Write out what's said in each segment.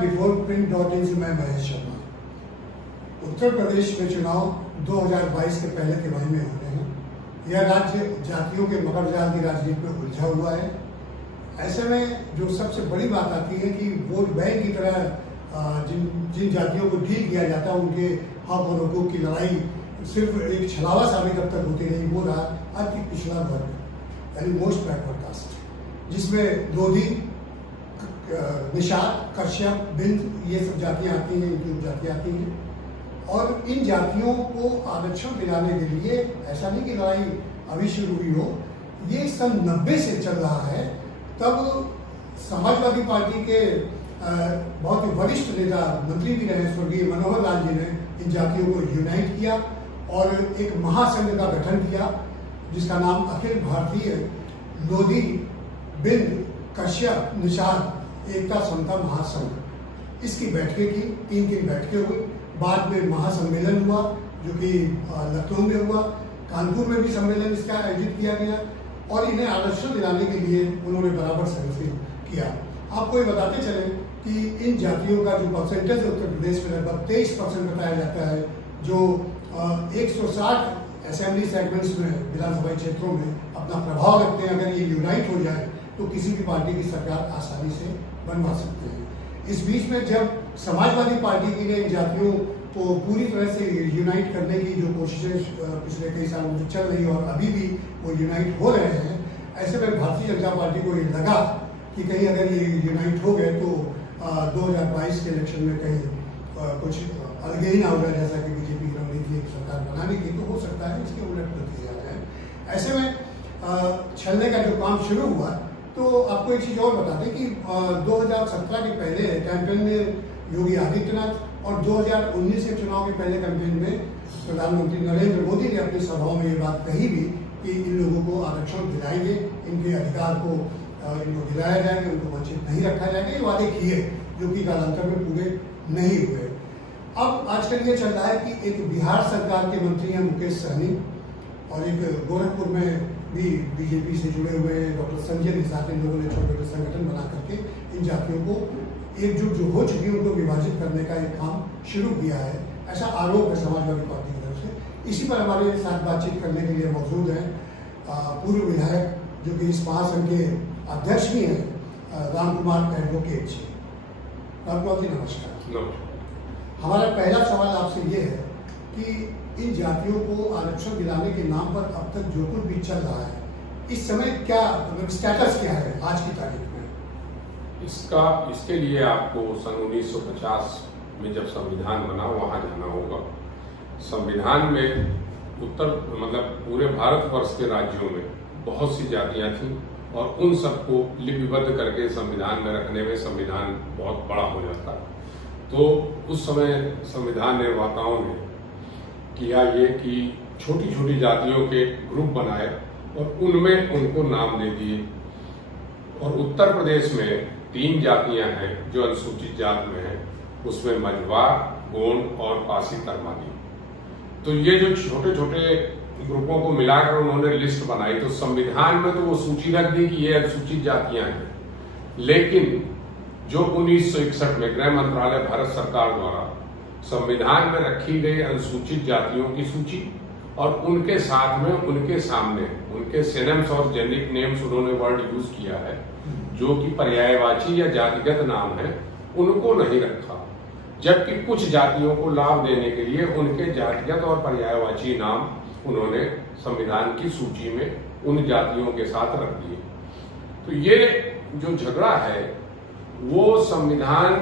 biforprint.in से मैं महेश शर्मा। उत्तर प्रदेश में चुनाव 2022 के पहले तिमाही में होने हैं। यह राज्य जातियों के मकड़जाल की राजनीति में उलझा हुआ है। ऐसे में जो सबसे बड़ी बात आती है कि वोट बैंक की तरह जिन जातियों को डील किया जाता है, उनके हक और हुकूक की लड़ाई सिर्फ एक छलावा साबित अब तक होती रही। वो रहा अति पिछड़ा वर्ग यानी मोस्ट बैकवर्ड कास्ट, जिसमें लोधी, निषाद, कश्यप, बिंद ये सब जातियां आती हैं, इनकी उपजातियां आती हैं। और इन जातियों को आरक्षण दिलाने के लिए ऐसा नहीं कि लड़ाई अभी शुरू हुई हो, ये सन 90 से चल रहा है। तब समाजवादी पार्टी के बहुत ही वरिष्ठ नेता, मंत्री भी रहे स्वर्गीय मनोहर लाल जी ने इन जातियों को यूनाइट किया और एक महासंघ का गठन किया, जिसका नाम अखिल भारतीय लोधी, बिंद, कश्यप, निषाद एकता समता महासंघ। इसकी बैठकें की, 3 बैठकें हुई। बाद में महासम्मेलन हुआ जो कि लखनऊ में हुआ। कानपुर में भी सम्मेलन इसका आयोजित किया गया और इन्हें आरक्षण दिलाने के लिए उन्होंने बराबर सहयोग किया। आपको ये बताते चले कि इन जातियों का जो परसेंटेज है उत्तर प्रदेश में लगभग 23% बताया जाता है, जो 160 असेंबली सेगमेंट्स में विधानसभा क्षेत्रों में अपना प्रभाव रखते हैं। अगर ये यूनाइट हो जाए तो किसी भी पार्टी की सरकार आसानी से बनवा सकते हैं। इस बीच में जब समाजवादी पार्टी की ने इन जातियों को पूरी तरह से यूनाइट करने की जो कोशिशें पिछले कई सालों से चल रही और अभी भी वो यूनाइट हो रहे हैं, ऐसे में भारतीय जनता पार्टी को ये लगा कि कहीं अगर ये यूनाइट हो गए तो 2022 के इलेक्शन में कहीं कुछ अलग ही ना हो जाए, जैसा कि बीजेपी की रणनीति एक सरकार बनाने की, तो हो सकता है इसके उलट नतीजे आ जाए। ऐसे में छलने का जो काम शुरू हुआ, तो आपको एक चीज़ और बता दें कि 2017 के पहले कैंपेन में योगी आदित्यनाथ और 2019 के चुनाव के पहले कैंपेन में प्रधानमंत्री नरेंद्र मोदी ने अपनी सभाओं में ये बात कही भी कि इन लोगों को आरक्षण दिलाएंगे, इनके अधिकार को इनको दिलाया जाएगा, उनको वंचित नहीं रखा जाएगा। ये वादे किए जो कि कालांतर में पूरे नहीं हुए। अब आजकल ये चल रहा है कि एक बिहार सरकार के मंत्री हैं मुकेश सहनी, और एक गोरखपुर में भी बीजेपी से जुड़े हुए डॉक्टर संजय निषाद, इन लोगों ने छोटे छोटे संगठन बना करके इन जातियों को एकजुट जो हो चुकी है उनको विभाजित करने का एक काम शुरू किया है, ऐसा आरोप है समाजवादी पार्टी की तरफ से। इसी पर हमारे साथ बातचीत करने के लिए मौजूद हैं पूर्व विधायक जो कि इस महासंघ के अध्यक्ष भी हैं, राम कुमार एडवोकेट जी। राम कुमार जी नमस्कार। हमारा पहला सवाल आपसे ये है कि इन जातियों को आरक्षण दिलाने के नाम पर अब तक जो कुछ भी चल रहा है, इस समय क्या स्टेटस क्या है आज की तारीख में? इसके लिए आपको सन 1950 में जब संविधान बना वहां जाना होगा। संविधान में पूरे भारतवर्ष के राज्यों में बहुत सी जातियां थीं और उन सबको लिपिबद्ध करके संविधान में रखने में संविधान बहुत बड़ा हो जाता। तो उस समय संविधान निर्माताओं ने किया ये कि छोटी छोटी जातियों के ग्रुप बनाए और उनमें उनको नाम दे दिए। और उत्तर प्रदेश में 3 जातियां हैं जो अनुसूचित जात में हैं, उसमें मझवार, गोंड और पासी तरमाली। तो ये जो छोटे छोटे ग्रुपों को मिलाकर उन्होंने लिस्ट बनाई, तो संविधान में तो वो सूची रख दी कि ये अनुसूचित जातियां हैं। लेकिन जो 1961 में गृह मंत्रालय भारत सरकार द्वारा संविधान में रखी गई अनुसूचित जातियों की सूची और उनके साथ में उनके सामने उनके सिनोनिम्स और जेनेरिक नेम्स उन्होंने वर्ड यूज किया है जो कि पर्यायवाची या जातिगत नाम है, उनको नहीं रखा। जबकि कुछ जातियों को लाभ देने के लिए उनके जातिगत और पर्यायवाची नाम उन्होंने संविधान की सूची में उन जातियों के साथ रख दिए। तो ये जो झगड़ा है वो संविधान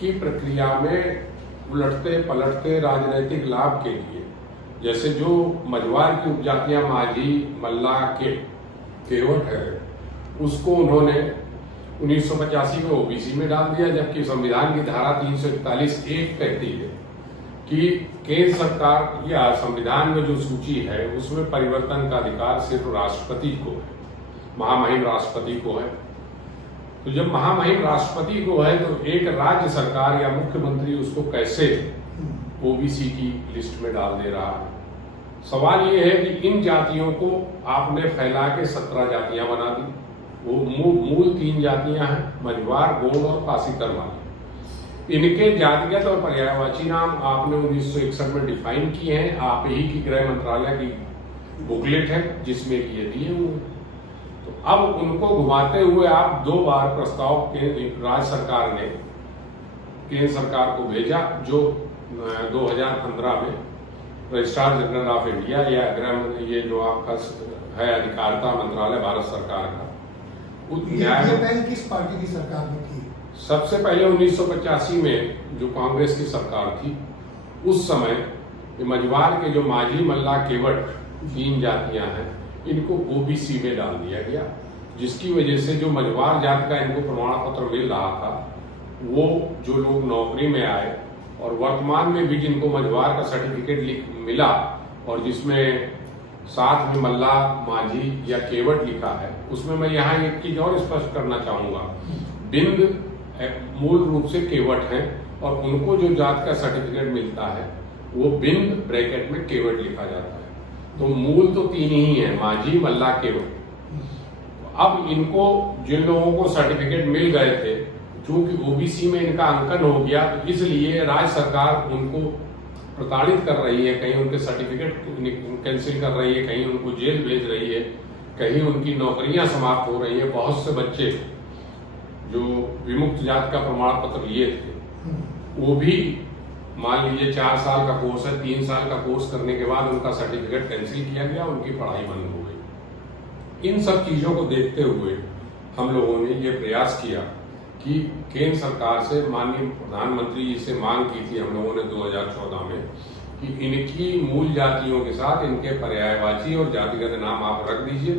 की प्रक्रिया में उलटते पलटते राजनीतिक लाभ के लिए, जैसे जो मझवार की उपजातियां माझी, मल्ला, केवट है, उसको उन्होंने 1985 में ओबीसी में डाल दिया, जबकि संविधान की धारा 341 कहती है कि केंद्र सरकार या संविधान में जो सूची है उसमें परिवर्तन का अधिकार सिर्फ राष्ट्रपति को है, महामहिम राष्ट्रपति को है। तो जब महामहिम राष्ट्रपति को है तो एक राज्य सरकार या मुख्यमंत्री उसको कैसे ओबीसी की लिस्ट में डाल दे रहा है? सवाल ये है कि इन जातियों को आपने फैला के 17 जातियां बना दी। वो मूल 3 जातियां हैं, मझवार, गोंड और पासी तरमाली। इनके जातिगत और पर्यायवाची नाम आपने 1961 में डिफाइन किए हैं, आप ही की गृह मंत्रालय की बुकलेट है जिसमें कि ये दिए हुए हैं। तो अब उनको घुमाते हुए आप 2 बार प्रस्ताव के राज्य सरकार ने केंद्र सरकार को भेजा, जो 2015 में रजिस्ट्रार जनरल ऑफ इंडिया या गृह, ये जो आपका है अधिकारिता मंत्रालय भारत सरकार का, ये पहल किस पार्टी की सरकार ने की? सबसे पहले 1985 में जो कांग्रेस की सरकार थी, उस समय मझवार के जो माझी, मल्ला, केवट 3 जातियां हैं, इनको ओबीसी में डाल दिया गया, जिसकी वजह से जो मझवार जाति का इनको प्रमाण पत्र मिल रहा था, वो जो लोग नौकरी में आए और वर्तमान में भी जिनको मझवार का सर्टिफिकेट मिला और जिसमें साथ में मल्ला, माझी या केवट लिखा है, उसमें मैं यहाँ एक चीज और स्पष्ट करना चाहूंगा, बिंद मूल रूप से केवट हैं और उनको जो जात का सर्टिफिकेट मिलता है वो बिंद ब्रैकेट में केवट लिखा जाता है। तो मूल तो 3 ही है, माझी, मल्ला, केवट। अब इनको जिन लोगों को सर्टिफिकेट मिल गए थे, चूंकि ओबीसी में इनका अंकन हो गया, तो इसलिए राज्य सरकार उनको प्रताड़ित कर रही है, कहीं उनके सर्टिफिकेट कैंसिल कर रही है, कहीं उनको जेल भेज रही है, कहीं उनकी नौकरियां समाप्त हो रही है। बहुत से बच्चे जो विमुक्त जात का प्रमाण पत्र लिए थे, वो भी मान लीजिए 4 साल का कोर्स है, 3 साल का कोर्स करने के बाद उनका सर्टिफिकेट कैंसिल किया गया, उनकी पढ़ाई बंद हो गई। इन सब चीजों को देखते हुए हम लोगों ने ये प्रयास किया कि केंद्र सरकार से, माननीय प्रधानमंत्री जी से मांग की थी हम लोगों ने 2014 में, कि इनकी मूल जातियों के साथ इनके पर्यायवाची और जातिगत नाम आप रख दीजिए।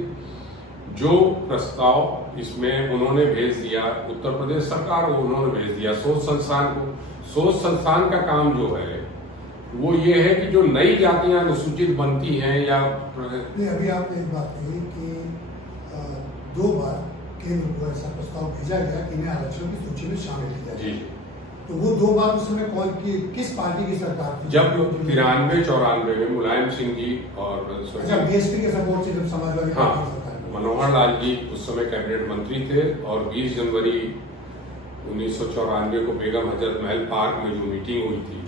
जो प्रस्ताव इसमें उन्होंने भेज दिया उत्तर प्रदेश सरकार को, उन्होंने भेज दिया सोच संस्थान को। सोच संस्थान का काम जो है वो ये है कि जो नई जातियां अनुसूचित बनती हैं या अभी आपने एक बात कही कि 2 बार केंद्र को ऐसा प्रस्ताव भेजा गया कि इन्हें आरक्षण की सूची में शामिल किया जाए, तो वो 2 बार उस समय किस पार्टी की सरकार थी? जब 93-94 में मुलायम सिंह जी और बीएसपी के सपोर्ट से जब समाजवादी पार्टी की सरकार, मनोहर लाल जी उस समय कैबिनेट मंत्री थे, और 20 जनवरी 1994 को बेगम हजरत महल पार्क में जो मीटिंग हुई थी,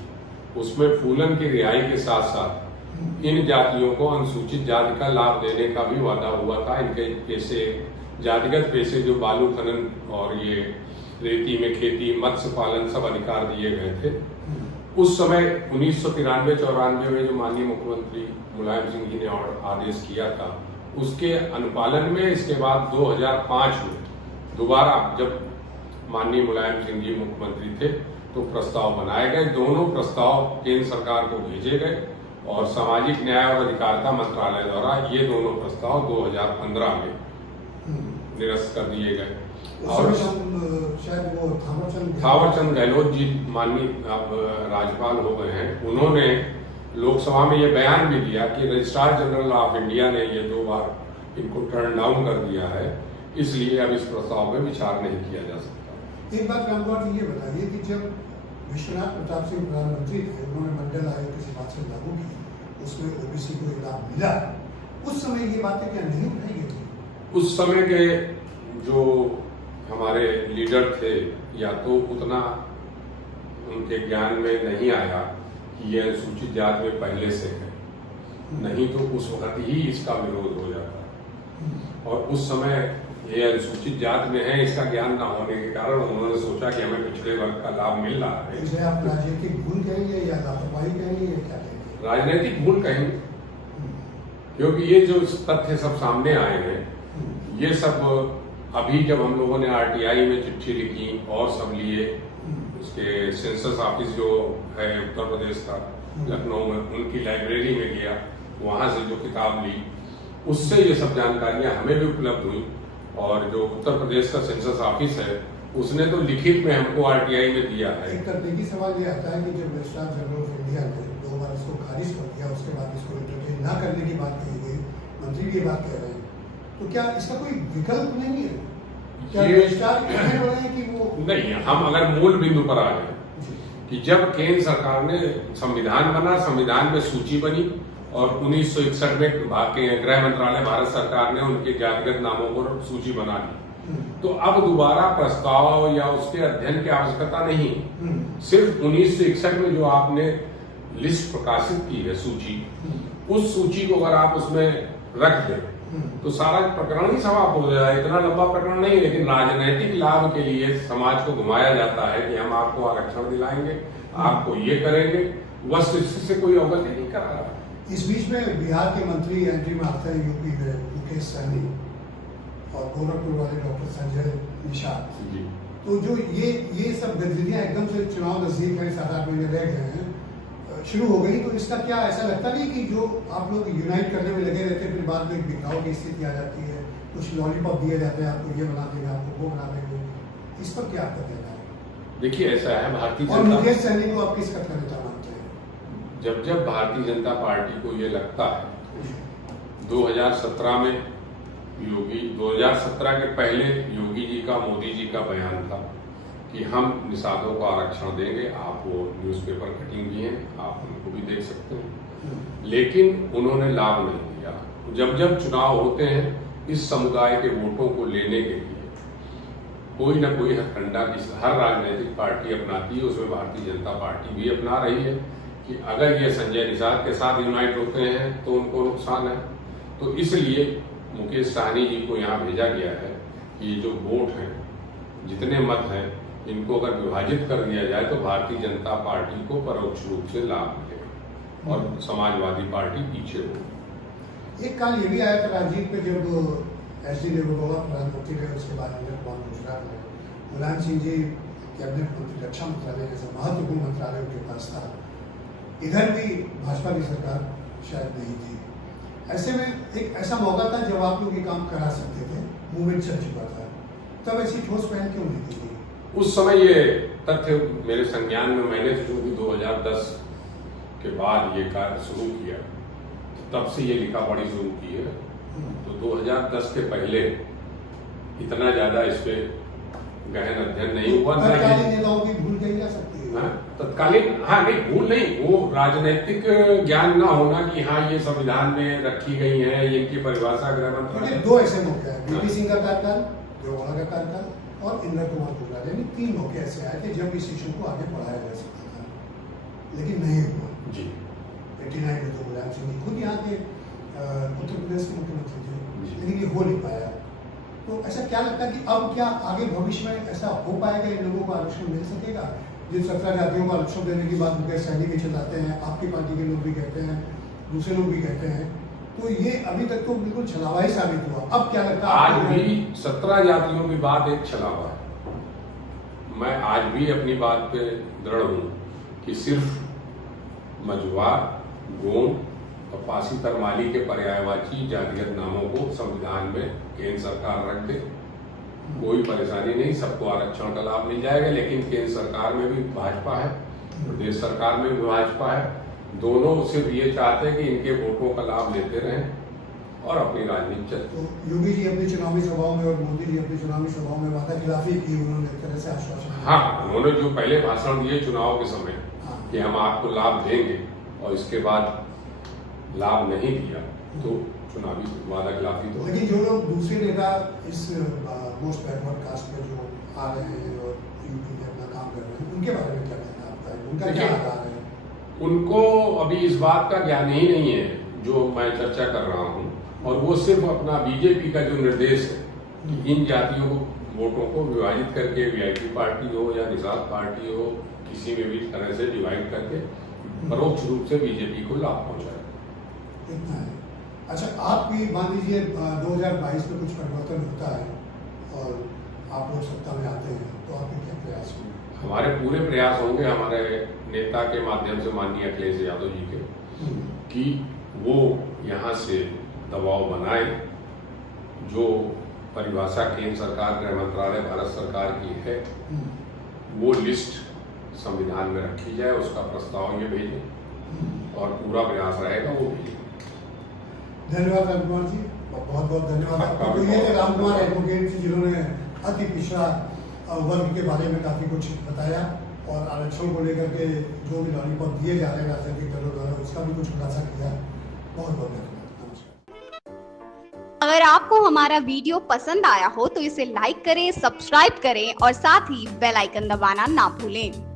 उसमें फूलन की रिहाई के साथ साथ इन जातियों को अनुसूचित जाति का लाभ देने का भी वादा हुआ था। इनके पेशे, जातिगत पेशे जो बालू खनन और ये रेती में खेती, मत्स्य पालन, सब अधिकार दिए गए थे। उस समय 1993-94 में जो माननीय मुख्यमंत्री मुलायम सिंह जी ने आदेश किया था, उसके अनुपालन में इसके बाद 2005 में दोबारा जब माननीय मुलायम सिंह जी मुख्यमंत्री थे, तो प्रस्ताव बनाए गए। दोनों प्रस्ताव केंद्र सरकार को भेजे गए और सामाजिक न्याय और अधिकारिता मंत्रालय द्वारा ये दोनों प्रस्ताव 2015 में निरस्त कर दिए गए। और शायद वो थावरचंद गहलोत जी माननीय राज्यपाल हो गए हैं, उन्होंने लोकसभा में ये बयान भी दिया कि रजिस्ट्रार जनरल ऑफ इंडिया ने ये 2 बार इनको टर्न डाउन कर दिया है, इसलिए अब इस प्रस्ताव में विचार नहीं किया जा सकता। एक बात रामगौर जी ये बताइए कि जब विश्वनाथ प्रताप सिंह प्रधानमंत्री थे, उन्होंने मंडल आयोग की सिफारिश से लागू की, उसमें ओबीसी को लाभ मिला, उस समय ये बातें क्या नहीं उठाई गई थी? उस समय के जो हमारे लीडर थे, या तो उतना उनके ज्ञान में नहीं आया कि ये अनुसूचित जात में पहले से है, नहीं तो उस वक्त ही इसका विरोध हो जाता। और उस समय ये अनुसूचित जात में है, इसका ज्ञान न होने के कारण उन्होंने सोचा कि हमें पिछड़े वर्ग का लाभ मिल रहा है। इसे आप राजनीतिक भूल कहेंगे या लापरवाही कहेंगे या क्या कहेंगे? राजनीतिक भूल कहेंगे, क्योंकि ये जो तथ्य सब सामने आए हैं, ये सब अभी जब हम लोगों ने आरटीआई में चिट्ठी लिखी और सब लिए, उसके सेंसस ऑफिस जो है उत्तर प्रदेश का लखनऊ में, उनकी लाइब्रेरी में गया, वहां से जो किताब ली, उससे ये सब जानकारियां हमें भी उपलब्ध हुई। और जो उत्तर प्रदेश का सेंसस ऑफिस है, उसने तो लिखित में हमको आरटीआई में दिया है। एक तकनीकी सवाल ये आता है कि जब रजिस्ट्रार जनरल ऑफ इंडिया ने 2 बार इसको खारिज कर दिया, उसके बाद इसको इंटरटेन न करने की बात कही गई, मंत्री भी ये बात कह रहे हैं, तो क्या इसका कोई विकल्प नहीं है? क्या रजिस्ट्रार कहने वाले हैं कि वो नहीं? हम अगर मूल बिंदु पर आ जाए कि जब केंद्र सरकार ने संविधान बना, संविधान में सूची बनी, और 1961 में गृह मंत्रालय भारत सरकार ने उनके जातिगत नामों को सूची बना दी, तो अब दोबारा प्रस्ताव या उसके अध्ययन की आवश्यकता नहीं। सिर्फ 1961 में जो आपने लिस्ट प्रकाशित की है सूची, उस सूची को अगर आप उसमें रख दें तो सारा प्रकरण ही समाप्त हो जाएगा। इतना लंबा प्रकरण नहीं है, लेकिन राजनीतिक लाभ के लिए समाज को घुमाया जाता है कि हम आपको आरक्षण दिलाएंगे, आपको ये करेंगे, वस्तुस्थिति से कोई अवगति नहीं करा रहा। इस बीच में बिहार के मंत्री एंट्री में आते हैं यूपी में मुकेश सहनी और गोरखपुर वाले डॉक्टर संजय निषाद जी। तो जो ये सब गतिविधियां एकदम से चुनाव नजदीक है, 7-8 महीने रह गए हैं, शुरू हो गई, तो इसका क्या ऐसा लगता नहीं कि जो आप लोग यूनाइट करने में लगे रहते हैं फिर बाद में बिखराव की स्थिति आ जाती है, कुछ लॉलीपॉप दिए जाते हैं, आपको ये बना देंगे, आपको वो बना देंगे, इस पर क्या आपका कहना है? देखिए ऐसा है, भारतीय और मुकेश सहनी को आप किस कट्टर नेता मानते हैं? जब भारतीय जनता पार्टी को ये लगता है, 2017 में 2017 के पहले योगी जी का, मोदी जी का बयान था कि हम निषादों को आरक्षण देंगे। आप वो न्यूज़पेपर कटिंग भी हैं, आप उनको भी देख सकते हैं, लेकिन उन्होंने लाभ नहीं दिया। जब चुनाव होते हैं, इस समुदाय के वोटों को लेने के लिए कोई ना कोई हथकंडा हर राजनीतिक पार्टी अपनाती है, उसमें भारतीय जनता पार्टी भी अपना रही है कि अगर ये संजय निषाद के साथ यूनाइट होते हैं तो उनको नुकसान है। तो इसलिए मुकेश सहनी जी को यहाँ भेजा गया है कि ये जो वोट हैं, जितने मत हैं, इनको अगर विभाजित कर दिया जाए तो भारतीय जनता पार्टी को परोक्ष रूप से लाभ मिलेगा और समाजवादी पार्टी पीछे होगी। एक काल ये भी आया था राजनीति में, जब एस.डी. देवेगौड़ा प्रधानमंत्री रहे, उसके बाद गुजरात में मुलायम सिंह जी कैबिनेट मंत्री, रक्षा मंत्रालय जैसा महत्वपूर्ण मंत्रालय उनके पास था, इधर भी भाजपा की सरकार शायद नहीं थी। ऐसे में एक ऐसा मौका था जब आप लोग ये काम करा सकते थे, मूवमेंट चल चुका था, तब ऐसी ठोस पहल क्यों नहीं की थी? उस समय ये तथ्य मेरे संज्ञान में, मैंने चूंकि 2010 के बाद ये कार्य शुरू किया, तब से ये लिखा पढ़ी शुरू की है। तो 2010 के पहले इतना ज्यादा इस पे गहन अध्ययन नहीं हुआ। तत्कालीन नेताओं की भूल कही जा सकती है? तत्कालीन, हाँ नहीं, भूल नहीं, वो राजनीतिक ज्ञान ना होना कि हाँ ये संविधान में रखी गई है, ये इनकी परिभाषा गृह मंत्रालय। दो ऐसे मौके हैं, वीपी सिंह का कार्यकाल, देवेगौड़ा का कार्यकाल और इंद्र कुमार गुजराल, यानी 3 मौके ऐसे आए थे जब इस इशू को आगे बढ़ाया जा सकता था, लेकिन नहीं हुआ जी। 89 में तो मुलायम सिंह जी खुद यहाँ के उत्तर प्रदेश के मुख्यमंत्री थे, लेकिन ये हो नहीं पाया। तो ऐसा क्या लगता है कि अब क्या आगे भविष्य में ऐसा हो पाएगा, इन लोगों को आरक्षण मिल सकेगा? जिन 17 जातियों को आरक्षण देने की बात मुकेश सहनी भी चलाते हैं, आपकी पार्टी के लोग भी कहते हैं, दूसरे लोग भी कहते हैं, तो ये अभी तक तो बिल्कुल छलावा ही साबित हुआ। अब क्या लगता है? आज भी 17 जातियों की बात एक छलावा है। मैं आज भी अपनी बात पे दृढ़ हूं कि सिर्फ मझवार, गोंड और पासी तरमाली के पर्यायवाची जातिगत नामों को संविधान में केंद्र सरकार रख दे, कोई परेशानी नहीं, सबको आरक्षण का लाभ मिल जाएगा। लेकिन केंद्र सरकार में भी भाजपा है, प्रदेश सरकार में भी भाजपा है, दोनों सिर्फ ये चाहते हैं कि इनके वोटों का लाभ लेते रहें और अपनी राजनीति चलती। तो योगी जी अपनी चुनावी सभाओं में और मोदी जी अपनी चुनावी सभाओं में वादा खिलाफी की, उन्होंने एक तरह से आश्वासन। हाँ, उन्होंने जो पहले भाषण दिए चुनाव के समय कि हम आपको लाभ देंगे और इसके बाद लाभ नहीं दिया तो चुनावी वादा खिलाफी। तो लेकिन जो लोग दूसरे नेता इस मोस्ट बैकवर्ड कास्ट में जो आ रहे हैं और यूपी में अपना काम कर रहे हैं, उनके बारे में क्या कहना आपका है? उनका क्या आधार है? उनको अभी इस बात का ज्ञान ही नहीं है जो मैं चर्चा कर रहा हूँ, और वो सिर्फ अपना बीजेपी का जो निर्देश है कि इन जातियों को, वोटों को विभाजित करके वीआईपी पार्टी हो या निषाद पार्टी हो, किसी में भी तरह से डिवाइड करके परोक्ष रूप से बीजेपी को लाभ पहुंचाए, इतना है। अच्छा, आप भी मान लीजिए 2022 में कुछ परिवर्तन होता है और आप लोग सत्ता में आते हैं, तो आपके क्या प्रयास होंगे? हमारे पूरे प्रयास होंगे, हमारे नेता के माध्यम से, माननीय अखिलेश यादव जी के, कि वो यहाँ से दबाव बनाए, जो परिभाषा केंद्र सरकार, गृह मंत्रालय, भारत सरकार की है, वो लिस्ट संविधान में रखी जाए, उसका प्रस्ताव ये भेजें और पूरा प्रयास रहेगा वो भेजें। धन्यवाद राम कुमार जी, बहुत बहुत धन्यवाद आपका। तो ये थे राम कुमार एडवोकेट जी, जिन्होंने अति पिछड़ा वर्ग के बारे में काफी कुछ बताया और आरक्षण को लेकर के जो भी लॉलीपॉप दिए जा रहे हैं राजनीतिक दलों द्वारा, उसका भी कुछ खुलासा किया। बहुत बहुत धन्यवाद, नमस्कार। अगर आपको हमारा वीडियो पसंद आया हो तो इसे लाइक करें, सब्सक्राइब करें और साथ ही बेल आइकन दबाना ना भूलें।